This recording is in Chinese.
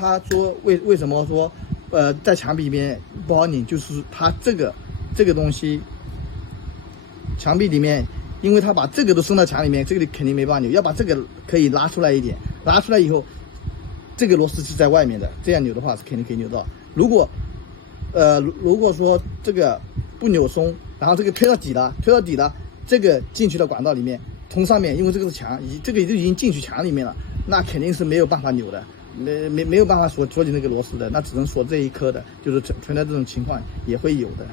他说为什么说在墙壁里面不好拧，就是他这个东西墙壁里面，因为他把这个都伸到墙里面，这个肯定没办法扭，要把这个可以拉出来一点，拉出来以后，这个螺丝是在外面的，这样扭的话是肯定可以扭到。如果说这个不扭松，然后这个推到底了，这个进去的管道里面通上面，因为这个是墙，这个就已经进去墙里面了，那肯定是没有办法扭的。没有办法锁紧那个螺丝的，那只能锁这一颗的，就是存在这种情况也会有的。